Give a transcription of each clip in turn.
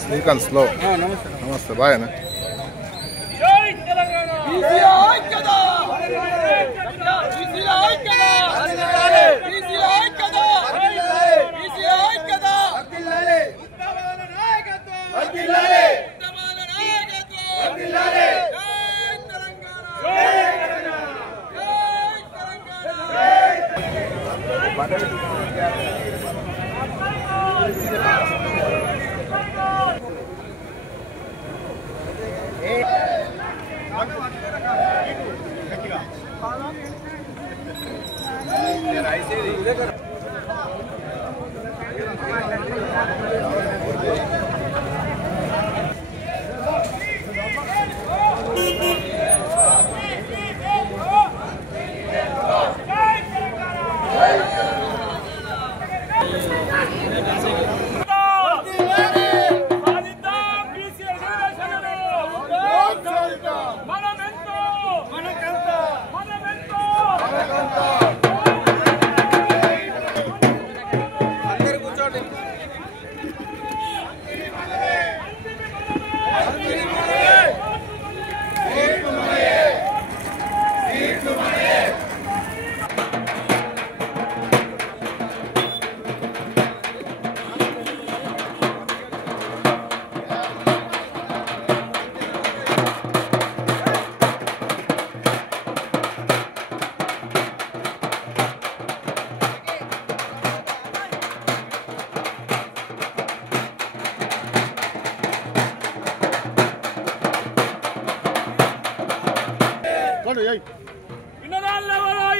Srikanth slow నమస్తే bye అన్న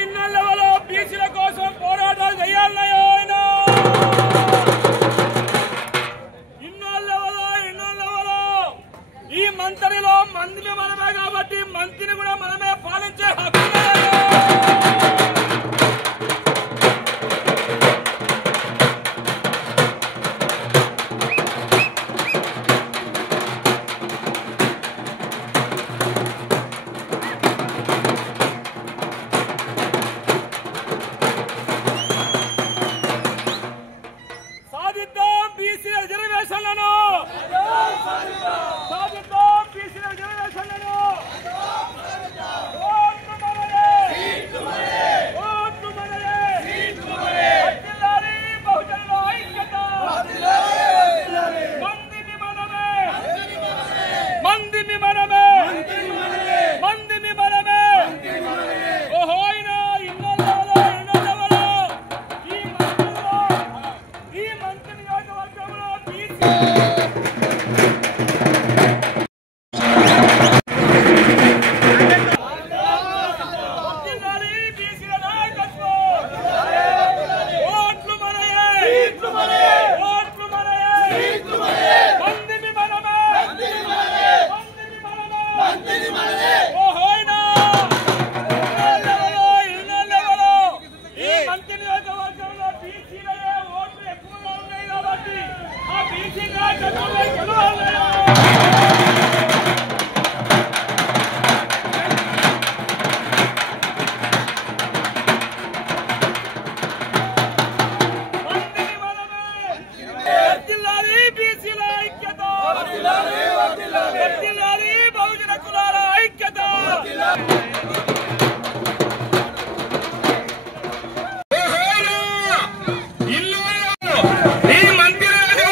ఇన్నెల్లవలో బీసీల కోసం పోరాటాలు చేయాలన్నాయో ఇన్నెల్లవలో ఈ మంత్రిలో మంత్రిని మనమే కాబట్టి మంత్రిని కూడా మనమే పాలించే హక్కు ఈ మంత్రి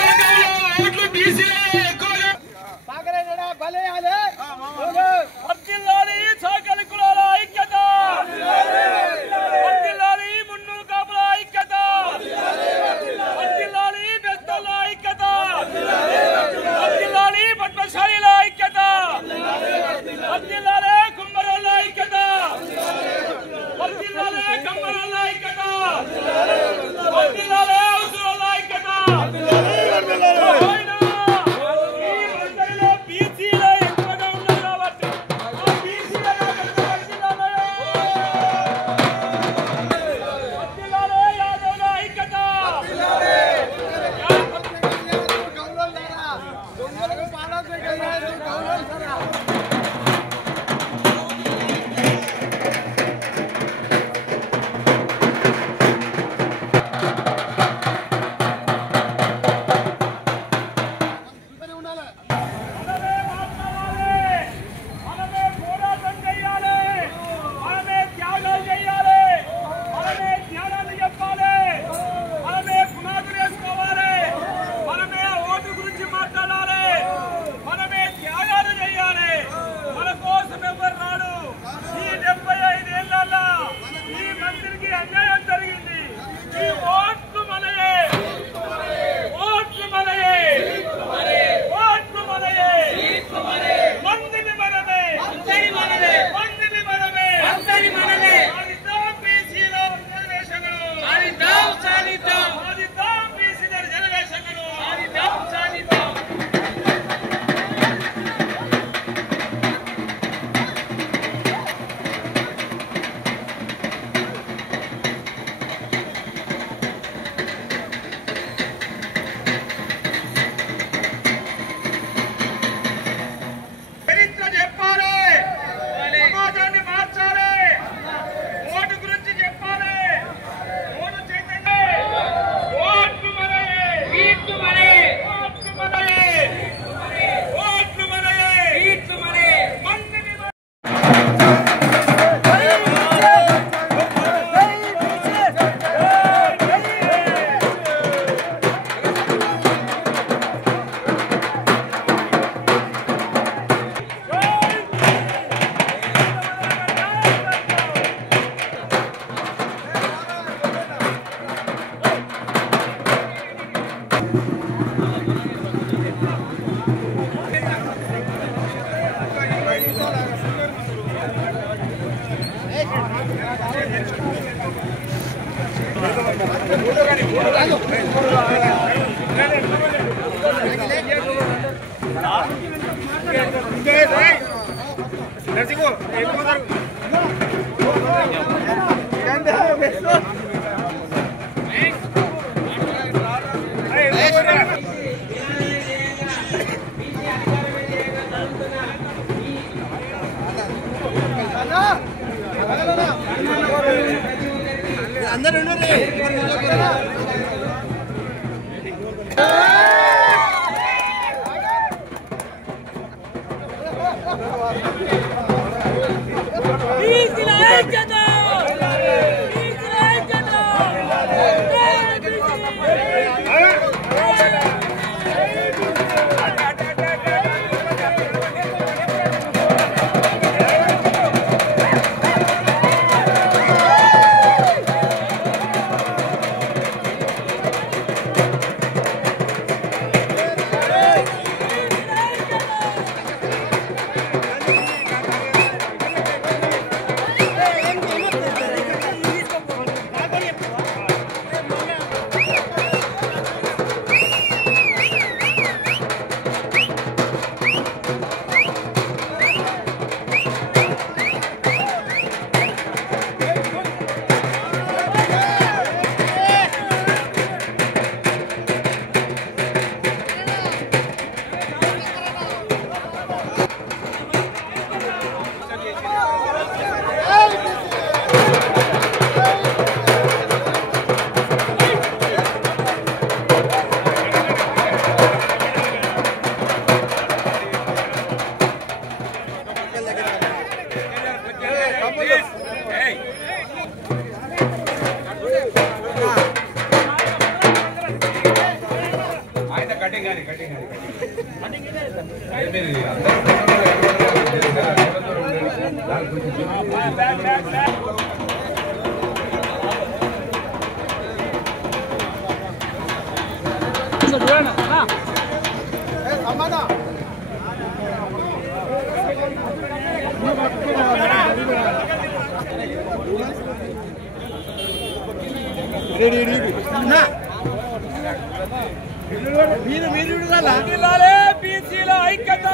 బీసీల ఐక్యత,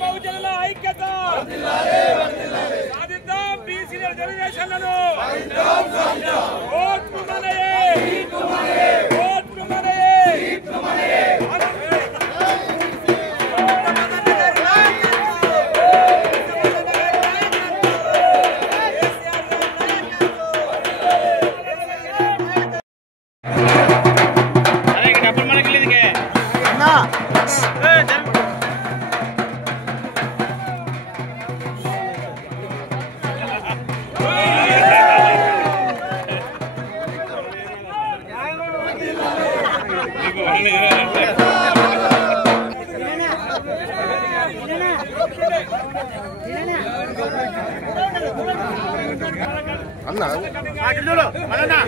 బహుజనుల ఐక్యత, సాధిద్దాం బీసీల రిజర్వేషన్లను. ఓట్లు మనయే, ఓట్లు మనయే. అన్నా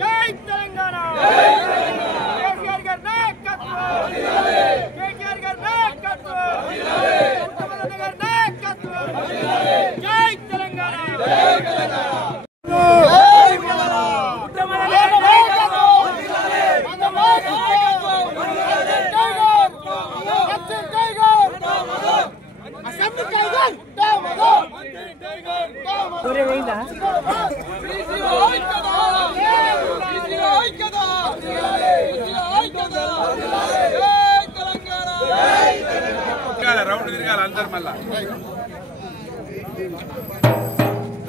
జై తెలంగాణ, కేసీఆర్ గారి నాయకత్వం, కేటీఆర్ గారి నాయకత్వం, చంద్రబాబు గారి నాయకత్వం. జై తెలంగాణ. రౌండ్ తిరగాలి అందరు, మళ్ళా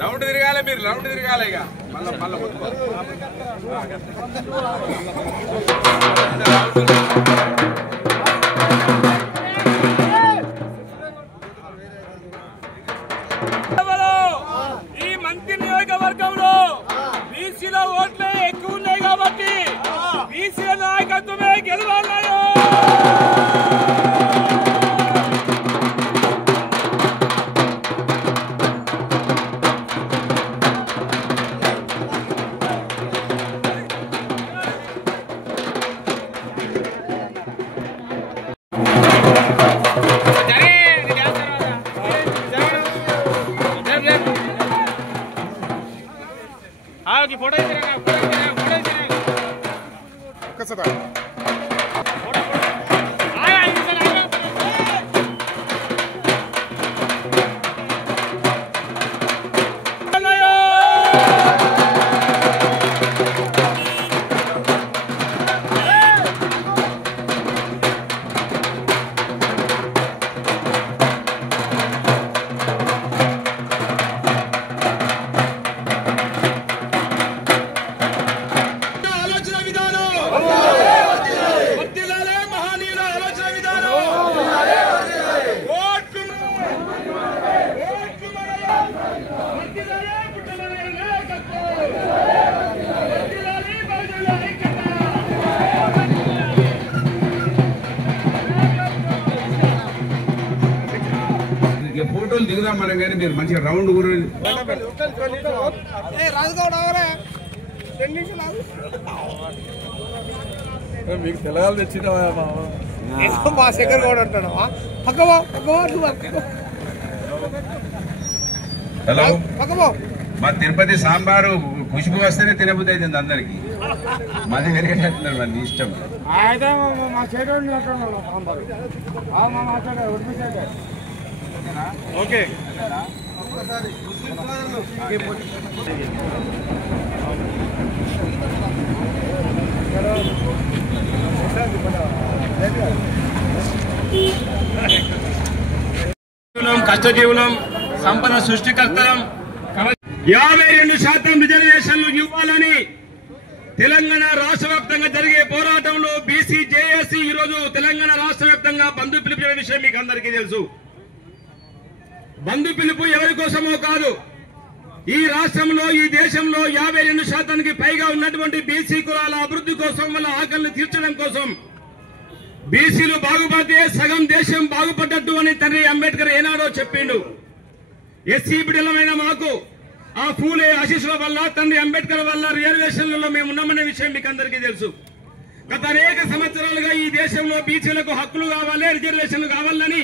రౌండ్ తిరగాలి, మీరు రౌండ్ తిరగాలి ఇక మళ్ళా మళ్ళా ఈ మంత్రి నియోజకవర్గంలో బీసీల ఓట్లే ఎక్కువ ఉన్నాయి కాబట్టి బీసీల నాయకత్వమే గెలవన్నాయో. ఒక్కసారి ఫోటోలు దిగుదాం మనం కానీ మీరు మంచిగా రౌండ్ కూడా మీకు తెలగాలు తెచ్చిన మా శేఖర్ గౌడ్ అంటాడు పక్కవో హలో పక్కవో మా తిరుపతి సాంబారు ఖుష్బు వస్తేనే తినబుద్ధి అవుతుంది అందరికి మది పెరిగేటట్టున్నారు మరి ఇష్టం అయితే మా శేఖర్ సాంబారు మాట్లాడే ఓకే కష్టజీవులం సంపద సృష్టికర్తలం 52% రిజర్వేషన్లు ఇవ్వాలని తెలంగాణ రాష్ట్ర వ్యాప్తంగా జరిగే పోరాటంలో బీసీ జేఏసీ ఈరోజు తెలంగాణ రాష్ట్ర వ్యాప్తంగా బంధు పిలుపుల విషయం మీకు అందరికీ తెలుసు. బంధు పిలుపు ఎవరి కోసమో కాదు, ఈ రాష్ట్రంలో ఈ దేశంలో 52% పైగా ఉన్నటువంటి బీసీ కులాల అభివృద్ధి కోసం, వాళ్ళ ఆకలిని తీర్చడం కోసం, బీసీలు బాగుపడితే సగం దేశం బాగుపడ్డట్టు అని తండ్రి అంబేద్కర్ ఏనాడో చెప్పిండు. ఎస్సీ బిడ్డలమైన మాకు ఆ ఫూలే ఆశీస్సుల వల్ల, తండ్రి అంబేద్కర్ వల్ల రిజర్వేషన్లలో మేము ఉన్నామనే విషయం మీకు అందరికీ తెలుసు. గత అనేక సంవత్సరాలుగా ఈ దేశంలో బీసీలకు హక్కులు కావాలి, రిజర్వేషన్లు కావాలని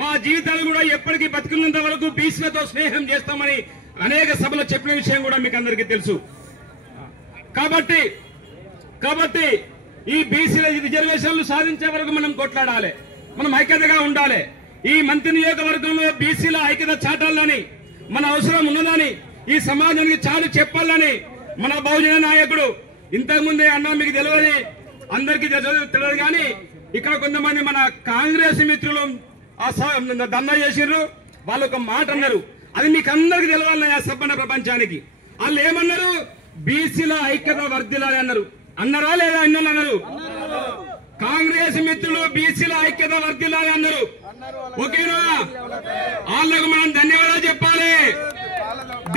మా జీవితాలు కూడా ఎప్పటికీ బతుకున్నంత వరకు బీసీలతో స్నేహం చేస్తామని అనేక సభలో చెప్పిన విషయం కూడా మీకు అందరికీ తెలుసు. కాబట్టి ఈ బీసీల రిజర్వేషన్లు సాధించే వరకు మనం కొట్లాడాలి, మనం ఐక్యతగా ఉండాలి. ఈ మంత్రి నియోజకవర్గంలో బీసీల ఐక్యత చాటాలని, మన అవసరం ఉన్నదని, ఈ సమాజానికి చాలు చెప్పాలని మన బహుజన నాయకుడు ఇంతకుముందే అన్నా మీకు తెలియదు, అందరికీ తెలియదు కానీ ఇక్కడ కొంతమంది మన కాంగ్రెస్ మిత్రులు దందా చేసిర్రు. వాళ్ళు ఒక మాట అన్నారు, అది మీకు అందరికి తెలవాలని ఆ సభ్య ప్రపంచానికి. వాళ్ళు ఏమన్నారు? బీసీల ఐక్యత వర్ధిల్లాలి అన్నారు. అన్నారా లేదా? అన్నోళ్ళు అన్నారు. కాంగ్రెస్ మిత్రులు బీసీల ఐక్యత వర్ధిల్లాలి అన్నారు. ఓకేనా? వాళ్ళకు మనం ధన్యవాదాలు చెప్పాలి.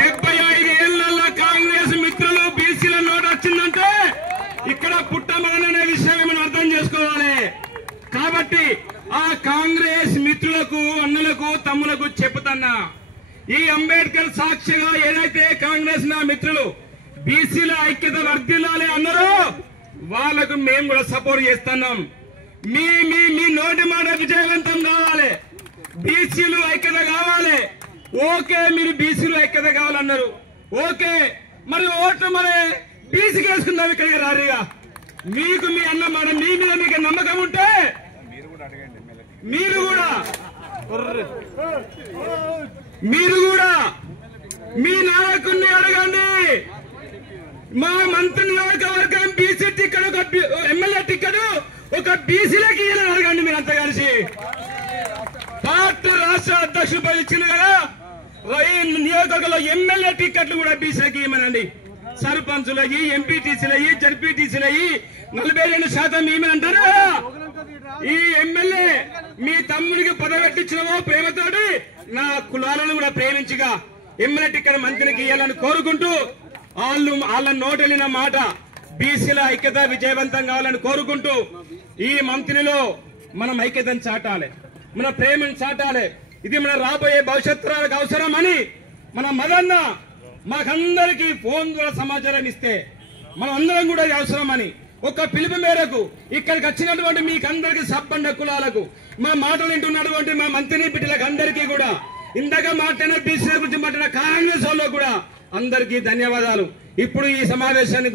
75 ఏళ్లలో కాంగ్రెస్ మిత్రులు బీసీల నోటు వచ్చిందంటే ఇక్కడ పుట్టమదననే విషయాన్ని మనం అర్థం చేసుకోవాలి. కాబట్టి ఆ కాంగ్రెస్ మిత్రులకు, అన్నలకు, తమ్ములకు చెప్తున్నా, ఈ అంబేద్కర్ సాక్షిగా ఏదైతే కాంగ్రెస్ నా మిత్రులు బీసీల ఐక్యత వర్ధిల్లాలి అన్నారో వాళ్లకు మేము కూడా సపోర్ట్ చేస్తున్నాం. మీ నోటి మాట విజయవంతం కావాలి, బీసీలు ఐక్యత కావాలి. ఓకే, మీరు బీసీలు ఐక్యత కావాలన్నారు. ఓకే, మరి ఓట్లు మరి బీసీకి వేసుకుందాం. ఇక్కడికి రారిగా మీకు మీ అన్న మాట, మీ మీద మీకు నమ్మకం ఉంటే మీరు కూడా మీ నాయకుడిని అడగండి. మా మంత్రి నియోజకవర్గం బీసీ టికెట్, ఒక ఎమ్మెల్యే టికెట్ ఒక బీసీలకి ఇవ్వాలని అడగండి. మీరు అంతా కలిసి పార్టీ రాష్ట్ర అధ్యక్షుడు ఇచ్చింది కదా, నియోజకవర్గంలో ఎమ్మెల్యే టికెట్లు కూడా బీసీలకి ఇవ్వమనండి. సర్పంచులయ్యి, ఎంపీటీసీలయ్యి, జడ్పీటీసీలయ్యి 42% ఇవ్వమంటారు. ఈ ఎమ్మెల్యే మీ తమ్ముడికి పదవెట్టించినవో ప్రేమతోటి నా కులాలను కూడా ప్రేమించిగా ఎమ్మెల్యే టికెట్ మంత్రికి ఇవ్వాలని కోరుకుంటూ, వాళ్ళ నోటెలిన మాట బీసీల ఐక్యత విజయవంతం కావాలని కోరుకుంటూ, ఈ మంత్రిలో మనం ఐక్యతను చాటాలి, మన ప్రేమను చాటాలి. ఇది మన రాబోయే భవిష్యత్ తరాలకు అవసరమని మన మదన్న మాకందరికీ ఫోన్ ద్వారా సమాచారం ఇస్తే మనం అందరం కూడా అవసరమని ఒక పిలుపు మేరకు ఇక్కడికి వచ్చినటువంటి మీకందరికి సబ్బండ కులాలకు, మా మాటలు వింటున్నటువంటి మా మంత్రి బిడ్డలకు అందరికీ కూడా ఇందాక మాట్లాడిన బీసీల గురించి మాట్లాడిన కాంగ్రెస్ వాళ్ళు కూడా అందరికీ ధన్యవాదాలు. ఇప్పుడు ఈ సమావేశాన్ని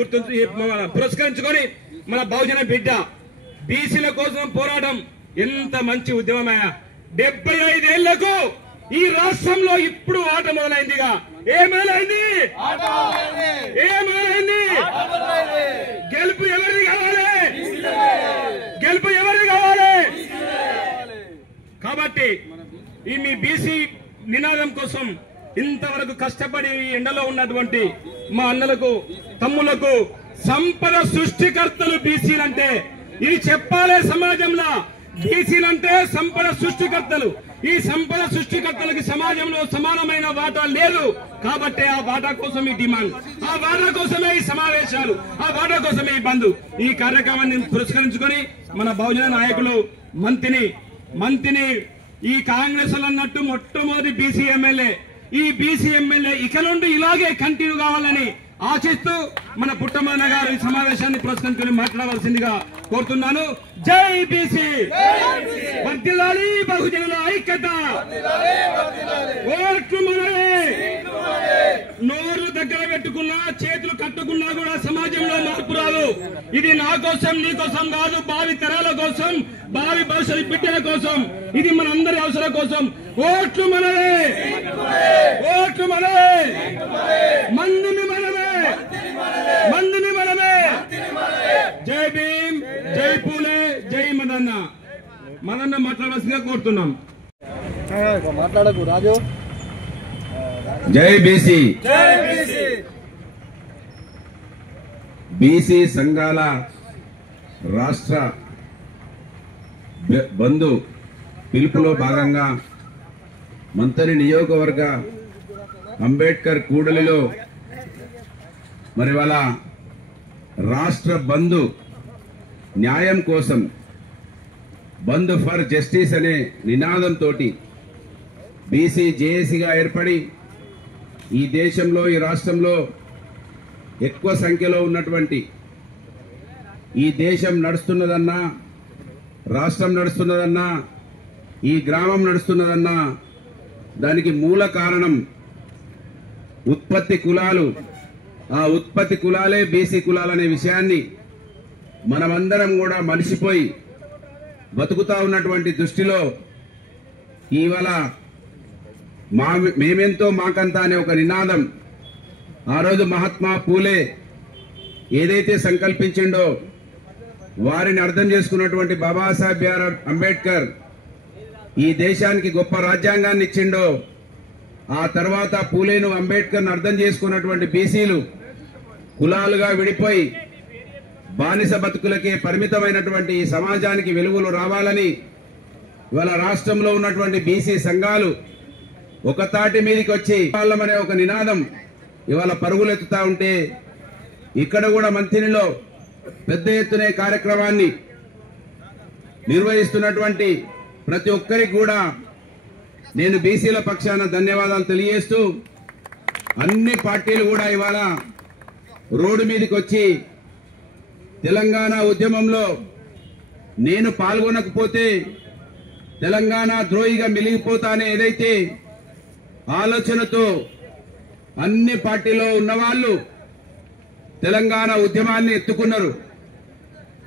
పురస్కరించుకొని మన బహుజన బిడ్డ బీసీల కోసం పోరాటం ఎంత మంచి ఉద్యమమయ్యా. 75 ఏళ్లకు ఈ రాష్ట్రంలో ఇప్పుడు ఆట మొదలైందిగా. ఏమైంది? గెలుపు ఎవరిది కావాలి? గెలుపు ఎవరిది కావాలి? కాబట్టి ఈ మీ బీసీ నినాదం కోసం ఇంతవరకు కష్టపడి ఎండలో ఉన్నటువంటి మా అన్నలకు తమ్ములకు సంపద సృష్టికర్తలు బీసీలంటే ఇది చెప్పాలే సమాజంలో. బీసీలంటే సంపద సృష్టికర్తలు. ఈ సంపద సృష్టికర్తలకి సమాజంలో సమానమైన వాటా లేదు. కాబట్టి ఆ వాటా కోసం ఈ డిమాండ్, ఆ వాటా కోసమే ఈ సమావేశాలు, ఆ వాటా కోసమే ఈ బంద్. ఈ కార్యక్రమాన్ని పురస్కరించుకొని మన బహుజన నాయకులు మంత్రిని ఈ కాంగ్రెస్ అన్నట్టు మొట్టమొదటి బీసీ ఎమ్మెల్యే. ఈ బీసీ ఎమ్మెల్యే ఇక నుండి ఇలాగే కంటిన్యూ కావాలని ఆశిస్తూ మన పుట్టమన్న గారు ఈ సమావేశాన్ని పురస్కరించుకొని మాట్లాడవలసిందిగా కోరుతున్నాను. జై బీసీ, వర్ధిల్లాలి బహుజనుల ఐక్యత. ఓట్లు మనవే. నోరు దగ్గర పెట్టుకున్నా చేతులు కట్టుకున్నా కూడా సమాజంలో మార్పు రాదు. ఇది నా కోసం నీ కోసం కాదు, భావి తరాల కోసం, భావి భవిష్యత్తు బిడ్డల కోసం, ఇది మన అందరి అవసరం కోసం. ఓట్లు మనవే, ఓట్లు మనవే, మందిని మనమే, మందిని మనమే. జై భీమ్, జై పూలే, జై మదన్న. మాట్లాడవలసిందిగా కోరుతున్నాం. మాట్లాడకు రాజు. జై బీసీ. బీసీ సంఘాల రాష్ట్ర బంధు పిలుపులో భాగంగా మంతని నియోజకవర్గ అంబేద్కర్ కూడలిలో మరి వాళ్ళ రాష్ట్ర బంధు న్యాయం కోసం, బంధు ఫర్ జస్టిస్ అనే నినాదంతో బీసీ జేఏసీగా ఏర్పడి ఈ దేశంలో, ఈ రాష్ట్రంలో ఎక్కువ సంఖ్యలో ఉన్నటువంటి, ఈ దేశం నడుస్తున్నదన్నా, రాష్ట్రం నడుస్తున్నదన్నా, ఈ గ్రామం నడుస్తున్నదన్నా దానికి మూల కారణం ఉత్పత్తి కులాలు. ఆ ఉత్పత్తి కులాలే బీసీ కులాలనే విషయాన్ని మనమందరం కూడా మలిసిపోయి బతుకుతా ఉన్నటువంటి దృష్టిలో ఇవాళ మేమెంతో మాకంతా అనే ఒక నినాదం ఆ రోజు మహాత్మా పూలే ఏదైతే సంకల్పించిండో, వారిని అర్థం చేసుకున్నటువంటి బాబాసాహెబ్ బిఆర్ అంబేద్కర్ ఈ దేశానికి గొప్ప రాజ్యాంగాన్ని ఇచ్చిండో, ఆ తర్వాత పూలేను అంబేద్కర్ను అర్థం చేసుకున్నటువంటి బీసీలు కులాలుగా విడిపోయి బానిస బతుకులకే పరిమితమైనటువంటి ఈ సమాజానికి వెలుగులు రావాలని ఇవాళ రాష్ట్రంలో ఉన్నటువంటి బీసీ సంఘాలు ఒక తాటి మీదకి వచ్చి వాళ్ళమనే ఒక నినాదం ఇవాళ పరుగులెత్తుతా ఉంటే, ఇక్కడ కూడా మంథనిలో పెద్ద ఎత్తున కార్యక్రమాన్ని నిర్వహిస్తున్నటువంటి ప్రతి ఒక్కరికి కూడా నేను బీసీల పక్షాన ధన్యవాదాలు తెలియజేస్తూ, అన్ని పార్టీలు కూడా ఇవాళ రోడ్డు మీదకి వచ్చి తెలంగాణ ఉద్యమంలో నేను పాల్గొనకపోతే తెలంగాణ ద్రోహిగా మిలిగిపోతానే ఏదైతే ఆలోచనతో అన్ని పార్టీలో ఉన్నవాళ్ళు తెలంగాణ ఉద్యమాన్ని ఎత్తుకున్నారు.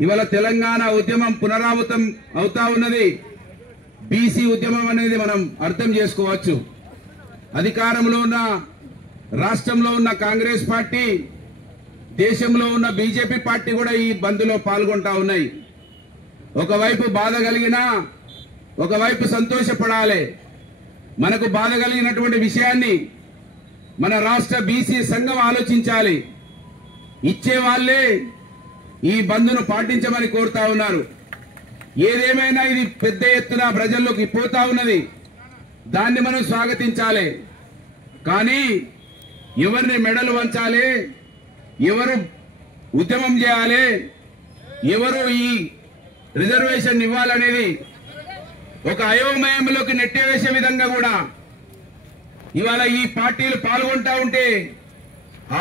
ఇవాళ తెలంగాణ ఉద్యమం పునరావృతం అవుతా ఉన్నది. బీసీ ఉద్యమం అనేది మనం అర్థం చేసుకోవచ్చు. అధికారంలో ఉన్న రాష్ట్రంలో ఉన్న కాంగ్రెస్ పార్టీ, దేశంలో ఉన్న బీజేపీ పార్టీ కూడా ఈ బంద్లో పాల్గొంటా ఉన్నాయి. ఒకవైపు బాధ కలిగినా ఒకవైపు సంతోషపడాలి. మనకు బాధ కలిగినటువంటి విషయాన్ని మన రాష్ట్ర బీసీ సంఘం ఆలోచించాలి. ఇచ్చే వాళ్ళే ఈ బంద్ను పాటించమని కోరుతా ఉన్నారు. ఏదేమైనా ఇది పెద్ద ఎత్తున ప్రజల్లోకి పోతా ఉన్నది, దాన్ని మనం స్వాగతించాలి. కానీ ఎవరిని మెడలు వంచాలి, ఎవరు ఉద్యమం చేయాలి, ఎవరు ఈ రిజర్వేషన్ ఇవ్వాలనేది ఒక అయోమయంలోకి నెట్టివేసే విధంగా కూడా ఇవాళ ఈ పార్టీలు పాల్గొంటా ఉంటే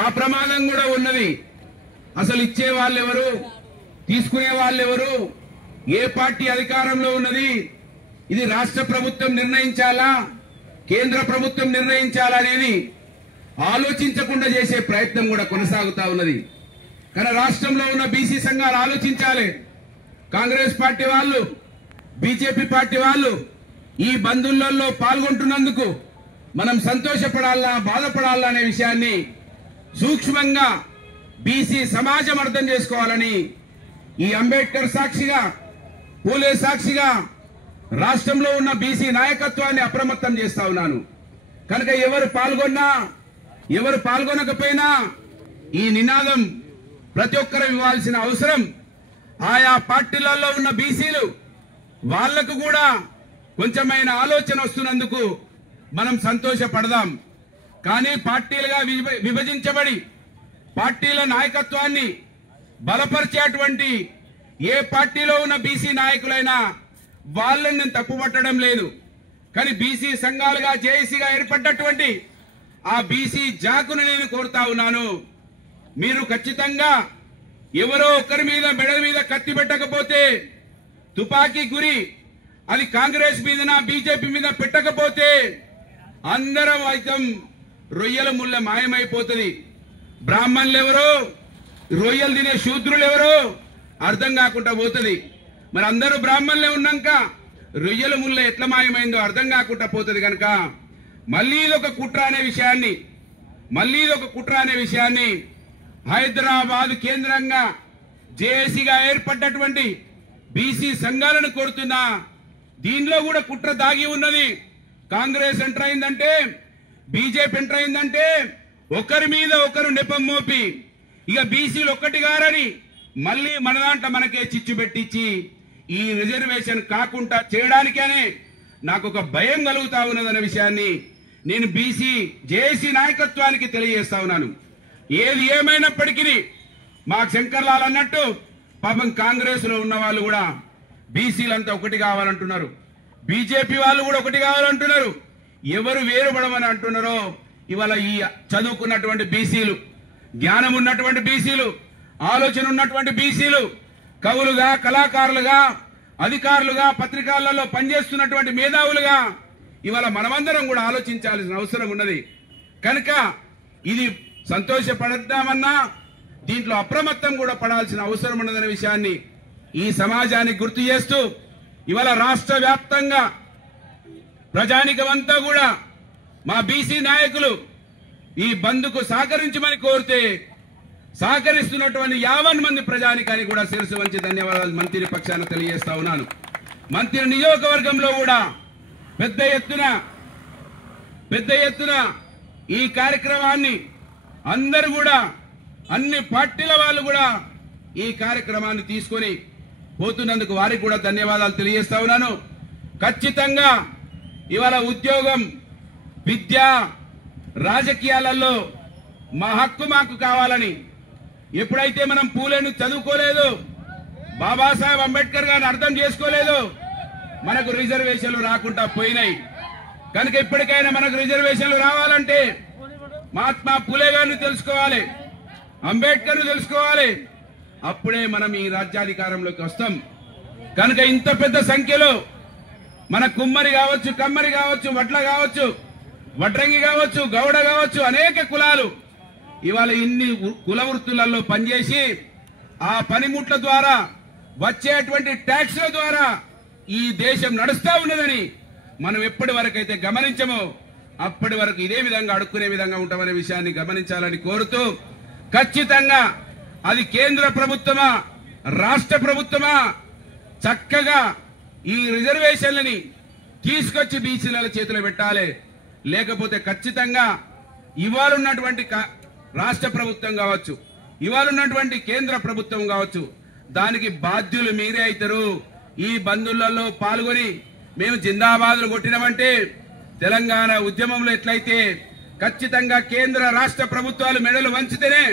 ఆ ప్రమాదం కూడా ఉన్నది. అసలు ఇచ్చే వాళ్ళు ఎవరు, తీసుకునే వాళ్ళు ఎవరు, ఏ పార్టీ అధికారంలో ఉన్నది, ఇది రాష్ట్ర ప్రభుత్వం నిర్ణయించాలా కేంద్ర ప్రభుత్వం నిర్ణయించాలనేది ఆలోచించకుండా చేసే ప్రయత్నం కూడా కొనసాగుతా ఉన్నది. కానీ రాష్ట్రంలో ఉన్న బీసీ సంఘాలు ఆలోచించాలి. కాంగ్రెస్ పార్టీ వాళ్ళు, బీజేపీ పార్టీ వాళ్ళు ఈ బంధువులలో పాల్గొంటున్నందుకు మనం సంతోషపడాలా, బాధపడాలా అనే విషయాన్ని సూక్ష్మంగా బీసీ సమాజం అర్థం చేసుకోవాలని ఈ అంబేద్కర్ సాక్షిగా, పూలే సాక్షిగా రాష్ట్రంలో ఉన్న బీసీ నాయకత్వాన్ని అప్రమత్తం చేస్తా ఉన్నాను. కనుక ఎవరు పాల్గొన్నా, ఎవరు పాల్గొనకపోయినా ఈ నినాదం ప్రతి ఒక్కరు ఇవ్వాల్సిన అవసరం. ఆయా పార్టీలలో ఉన్న బీసీలు వాళ్లకు కూడా కొంచెమైన ఆలోచన వస్తున్నందుకు మనం సంతోషపడదాం. కానీ పార్టీలుగా విభజించబడి పార్టీల నాయకత్వాన్ని బలపరిచేటువంటి ఏ పార్టీలో ఉన్న బీసీ నాయకులైనా వాళ్ళని నేను తప్పుపట్టడం లేదు. కానీ బీసీ సంఘాలుగా, జేఏసీగా ఏర్పడ్డటువంటి ఆ బీసీ జాకును నేను కోరుతా ఉన్నాను. మీరు ఖచ్చితంగా ఎవరో ఒకరి మీద, మెడల మీద కత్తి పెట్టకపోతే, తుపాకీ గురి అది కాంగ్రెస్ మీద, బీజేపీ మీద పెట్టకపోతే అందరం అయితే రొయ్యల ముళ్ళ మాయమైపోతుంది. బ్రాహ్మణులు ఎవరో, రొయ్యలు తినే శూద్రులు ఎవరో అర్థం కాకుండా పోతుంది. మరి అందరూ బ్రాహ్మణులే ఉన్నాక రొయ్యల ముళ్ళ ఎట్లా మాయమైందో అర్థం కాకుండా పోతుంది. కనుక మళ్ళీ ఇదొక కుట్ర అనే విషయాన్ని హైదరాబాద్ కేంద్రంగా జేఏసీగా ఏర్పడ్డటువంటి బీసీ సంఘాలను కోరుతున్నా. దీనిలో కూడా కుట్ర దాగి ఉన్నది. కాంగ్రెస్ ఎంటర్ అయిందంటే, బీజేపీ ఎంటర్ అయిందంటే ఒకరి మీద ఒకరు నెపం మోపి ఇక బీసీలు ఒక్కటి గారని మళ్ళీ మన దాంట్లో మనకే చిచ్చు పెట్టించి ఈ రిజర్వేషన్ కాకుండా చేయడానికనే నాకు ఒక భయం కలుగుతా ఉన్నదన్న విషయాన్ని నేను బీసీ జేఏసీ నాయకత్వానికి తెలియజేస్తా ఉన్నాను. ఏది ఏమైనప్పటికీ మాకు శంకర్లాల్ అన్నట్టు పాపం కాంగ్రెస్ లో ఉన్న వాళ్ళు కూడా బీసీలంతా ఒకటి కావాలంటున్నారు, బీజేపీ వాళ్ళు కూడా ఒకటి కావాలంటున్నారు. ఎవరు వేరుపడమని అంటున్నారో ఇవాళ ఈ చదువుకున్నటువంటి బీసీలు, జ్ఞానం ఉన్నటువంటి బీసీలు, ఆలోచన ఉన్నటువంటి బీసీలు, కవులుగా, కళాకారులుగా, అధికారులుగా, పత్రికలలో పనిచేస్తున్నటువంటి మేధావులుగా ఇవాళ మనమందరం కూడా ఆలోచించాల్సిన అవసరం ఉన్నది. కనుక ఇది సంతోషపడద్దామన్నా దీంట్లో అప్రమత్తం కూడా పడాల్సిన అవసరం ఉన్నదనే విషయాన్ని ఈ సమాజానికి గుర్తు చేస్తూ ఇవాళ రాష్ట్ర వ్యాప్తంగా ప్రజానికమంతా కూడా మా బీసీ నాయకులు ఈ బంద్కు సహకరించమని కోరితే సహకరిస్తున్నటువంటి 50 మంది ప్రజానికానికి కూడా శిరసు వంచి ధన్యవాదాలు మంత్రి పక్షాన తెలియజేస్తా ఉన్నాను. మంత్రి నియోజకవర్గంలో కూడా పెద్ద ఎత్తున ఈ కార్యక్రమాన్ని అందరూ కూడా, అన్ని పార్టీల వాళ్ళు కూడా ఈ కార్యక్రమాన్ని తీసుకొని పోతున్నందుకు వారికి కూడా ధన్యవాదాలు తెలియజేస్తా ఉన్నాను. ఖచ్చితంగా ఇవాళ ఉద్యోగం, విద్య, రాజకీయాలలో మా హక్కు మాకు కావాలని ఎప్పుడైతే మనం పూలేను చదువుకోలేదు, బాబాసాహెబ్ అంబేద్కర్ గారిని అర్థం చేసుకోలేదు, మనకు రిజర్వేషన్లు రాకుండా పోయినాయి. కనుక ఇప్పటికైనా మనకు రిజర్వేషన్లు రావాలంటే మహాత్మా పూలే గారిని తెలుసుకోవాలి, అంబేద్కర్ ను తెలుసుకోవాలి. అప్పుడే మనం ఈ రాజ్యాధికారంలోకి వస్తాం. కనుక ఇంత పెద్ద సంఖ్యలో మన కుమ్మరి కావచ్చు, కమ్మరి కావచ్చు, వడ్ల కావచ్చు, వడ్రంగి కావచ్చు, గౌడ కావచ్చు, అనేక కులాలు ఇవాళ ఇన్ని కుల వృత్తులలో పనిచేసి ఆ పనిముట్ల ద్వారా వచ్చేటువంటి ట్యాక్స్ల ద్వారా ఈ దేశం నడుస్తా ఉన్నదని మనం ఎప్పటి వరకైతే గమనించమో అప్పటి వరకు ఇదే విధంగా అడుక్కునే విధంగా ఉంటామనే విషయాన్ని గమనించాలని కోరుతూ, ఖచ్చితంగా అది కేంద్ర ప్రభుత్వమా, రాష్ట్ర ప్రభుత్వమా చక్కగా ఈ రిజర్వేషన్లని తీసుకొచ్చి బీసీల చేతిలో పెట్టాలి. లేకపోతే ఖచ్చితంగా ఇవాళ ఉన్నటువంటి రాష్ట్ర ప్రభుత్వం కావచ్చు, ఇవాళ ఉన్నటువంటి కేంద్ర ప్రభుత్వం కావచ్చు, దానికి బాధ్యులు మీరే అవుతారు. ఈ బంధువులలో పాల్గొని మేము జిందాబాదులు కొట్టినామంటే తెలంగాణ ఉద్యమంలో ఎట్లయితే ఖచ్చితంగా కేంద్ర రాష్ట్ర ప్రభుత్వాలు మెడలు వంచితేనే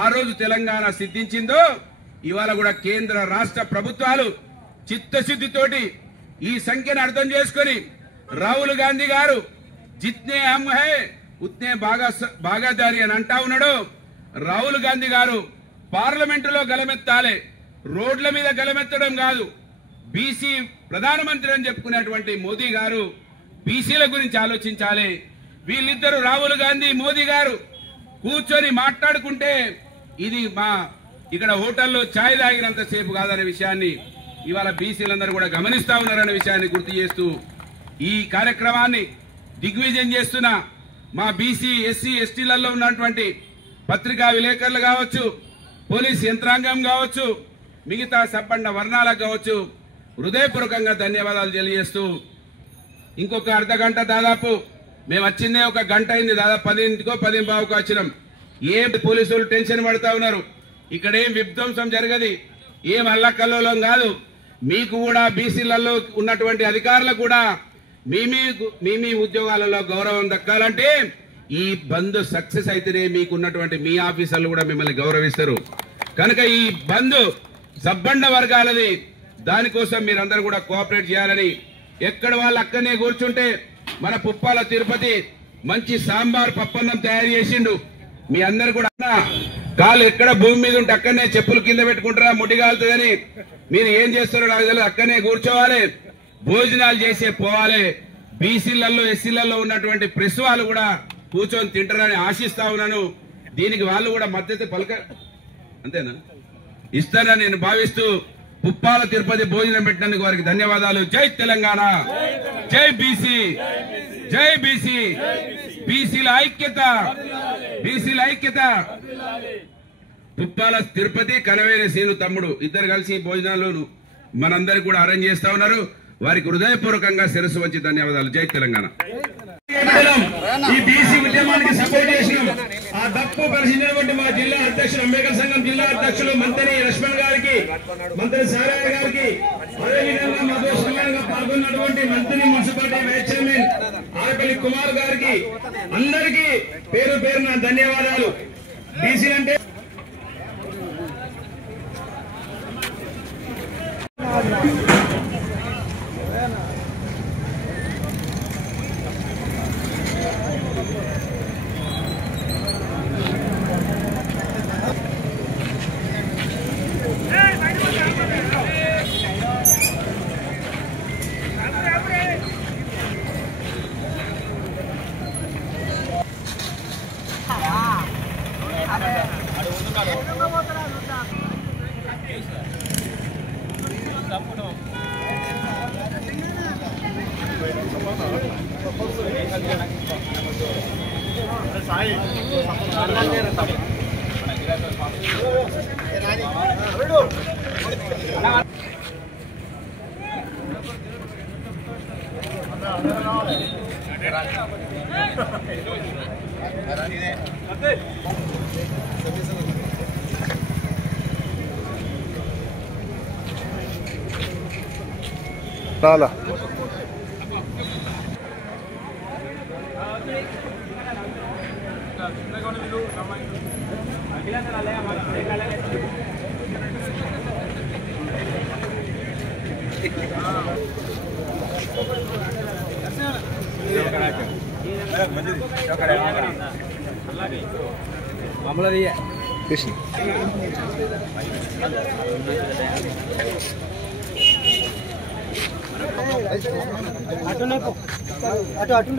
ఆ రోజు తెలంగాణ సిద్ధించిందో ఇవాళ కూడా కేంద్ర రాష్ట్ర ప్రభుత్వాలు చిత్తశుద్ధితోటి ఈ సంఖ్యను అర్థం చేసుకుని రాహుల్ గాంధీ గారు జిత్నే హమ్ హై ఉత్నే బాగాదారి అని అంటా ఉన్నాడు. రాహుల్ గాంధీ గారు పార్లమెంటులో గలమెత్తాలి, రోడ్ల మీద గలమెత్తడం కాదు. బీసీ ప్రధానమంత్రి అని చెప్పుకునేటువంటి మోదీ గారు బీసీల గురించి ఆలోచించాలి. వీళ్ళిద్దరు రాహుల్ గాంధీ మోదీ గారు కూర్చొని మాట్లాడుకుంటే ఇది మా ఇక్కడ హోటల్లో ఛాయ్ తాగినంత సేపు కాదనే విషయాన్ని ఇవాళ బీసీలందరూ కూడా గమనిస్తా ఉన్నారనే విషయాన్ని గుర్తు చేస్తూ ఈ కార్యక్రమాన్ని దిగ్విజయం చేస్తున్న మా బీసీ ఎస్సీ ఎస్టీలలో ఉన్నటువంటి పత్రికా విలేకరులు కావచ్చు, పోలీస్ యంత్రాంగం కావచ్చు, మిగతా సబ్బండ వర్ణాలకు కావచ్చు హృదయపూర్వకంగా ధన్యవాదాలు తెలియజేస్తూ ఇంకొక అర్ధ గంట దాదాపు మేము వచ్చిందే ఒక గంట అయింది. దాదాపు 10కో 10:15కో వచ్చినాం. ఏం పోలీసులు టెన్షన్ పడతా ఉన్నారు. ఇక్కడేం విధ్వంసం జరగదు, ఏం అల్లకల్లోలం కాదు. మీకు కూడా బీసీలలో ఉన్నటువంటి అధికారులకు కూడా మీ ఉద్యోగాలలో గౌరవం దక్కాలంటే ఈ బంద్ సక్సెస్ అయితేనే మీకున్నటువంటి మీ ఆఫీసర్లు కూడా మిమ్మల్ని గౌరవిస్తారు. కనుక ఈ బంద్ సబ్బండ వర్గాలది. దానికోసం మీరందరూ కూడా కోఆపరేట్ చేయాలని, ఎక్కడ వాళ్ళు అక్కడనే కూర్చుంటే మన పుప్పాల తిరుపతి మంచి సాంబార్ పప్పన్నం తయారు చేసిండు. మీ అందరు కూడా కాలు ఎక్కడ భూమి మీద ఉంటే అక్కడనే చెప్పులు కింద పెట్టుకుంటారా ముడిగాలుతుందని మీరు ఏం చేస్తారో నాకు తెలియదు. అక్కడనే కూర్చోవాలి, భోజనాలు చేసే పోవాలి. బీసీలలో ఎస్సీలలో ఉన్నటువంటి ప్రెస్ వాళ్ళు కూడా కూర్చొని తింటారని ఆశిస్తా ఉన్నాను. దీనికి వాళ్ళు కూడా మద్దతు అంతేనా ఇస్తారని నేను భావిస్తూ పుప్పాల తిరుపతి భోజనం పెట్టినందుకు వారికి ధన్యవాదాలు. జై తెలంగాణ, జై బీసీ, జై బీసీ, బీసీల ఐక్యత, బీసీల ఐక్యత. పుప్పాల తిరుపతి కనవేని సీను తమ్ముడు ఇద్దరు కలిసి భోజనాలు మనందరికి కూడా అరేంజ్ చేస్తా ఉన్నారు. వారికి హృదయపూర్వకంగా శిరస్సు వచ్చి ధన్యవాదాలు. జై తెలంగాణ. ఈ బీసీ ఉద్యమానికి సపోర్ట్ చేసినాం. ఆ తప్పు పరిశీలించినటువంటి మా జిల్లా అధ్యక్షులు, అంబేద్కర్ సంఘం జిల్లా అధ్యక్షులు మంత్రి లక్ష్మణ్ గారికి, మంత్రి సారాయ్ గారికి, అదేవిధంగా మాతో సమానంగా పాల్గొన్నటువంటి మంత్రి municipality vice chairman Arapalli Kumar గారికి అందరికీ పేరు పేరున ధన్యవాదాలు. బీసీ అంటే చాలా కృష్ణ అటు అటు